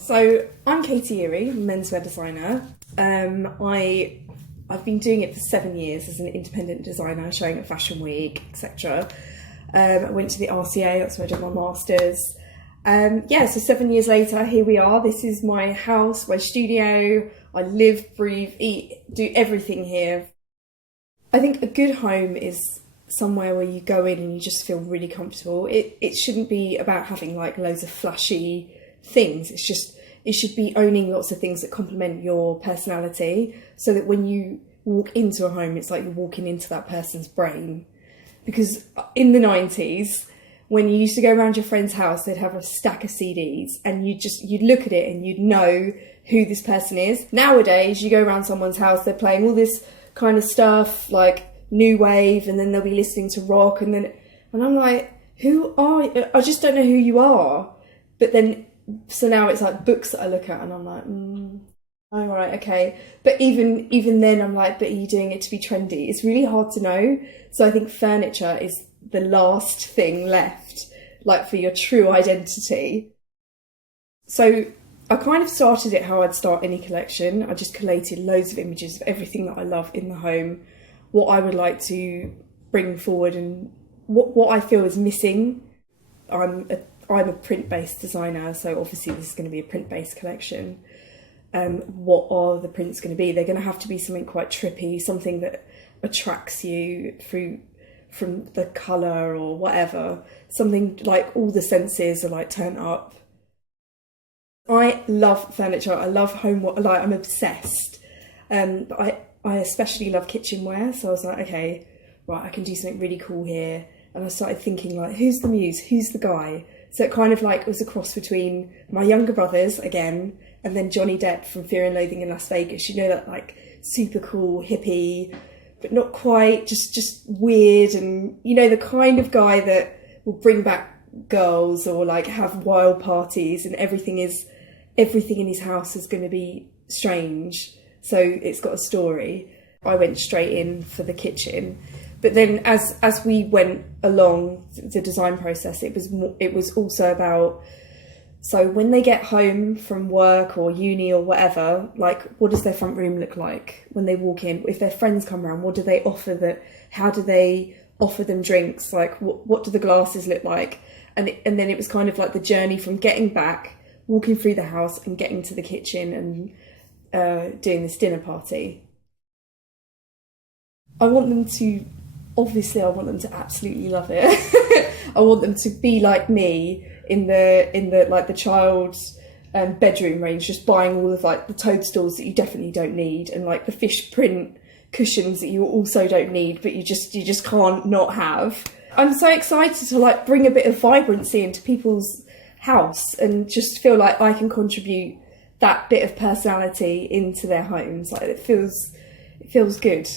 So I'm Katie Eary, menswear designer. I've been doing it for 7 years as an independent designer, showing at Fashion Week, etc. I went to the RCA, that's where I did my masters. So 7 years later, here we are. This is my house, my studio. I live, breathe, eat, do everything here. I think a good home is somewhere where you go in and you just feel really comfortable. It shouldn't be about having like loads of flashy things. It should be owning lots of things that complement your personality, so that when you walk into a home, it's like you're walking into that person's brain. Because in the 90s, when you used to go around your friend's house, they'd have a stack of CDs and you'd look at it and you'd know who this person is. Nowadays, you go around someone's house, they're playing all this kind of stuff like new wave, and then they'll be listening to rock, and I'm like, who are you? I just don't know who you are. But then, so now it's like books that I look at and I'm like, oh, right, okay. But even then I'm like, but are you doing it to be trendy? It's really hard to know. So I think furniture is the last thing left, like for your true identity. So I kind of started it how I'd start any collection. I just collated loads of images of everything that I love in the home, what I would like to bring forward and what I feel is missing. I'm a print-based designer, so obviously this is going to be a print-based collection. What are the prints going to be? They're going to have to be something quite trippy, something that attracts you from the colour or whatever, something like all the senses are like turned up. I love furniture, I love homeware, like I'm obsessed. But I especially love kitchenware, so I was like, okay, right, I can do something really cool here. And I started thinking like, who's the muse, who's the guy? So it kind of like was a cross between my younger brothers again, and then Johnny Depp from Fear and Loathing in Las Vegas. You know, that like super cool hippie, but not quite, just weird, and you know, the kind of guy that will bring back girls or like have wild parties, and everything in his house is going to be strange. So it's got a story. I went straight in for the kitchen. But then as we went along the design process, it was also about, so when they get home from work or uni or whatever, like what does their front room look like when they walk in? If their friends come around, what do they offer how do they offer them drinks? Like what do the glasses look like? And then it was kind of like the journey from getting back, walking through the house and getting to the kitchen and doing this dinner party. I want them to absolutely love it. I want them to be like me in the like the child's bedroom range, just buying all of like the toadstools that you definitely don't need, and like the fish print cushions that you also don't need, but you just can't not have. I'm so excited to like bring a bit of vibrancy into people's house and just feel like I can contribute that bit of personality into their homes. Like it feels good.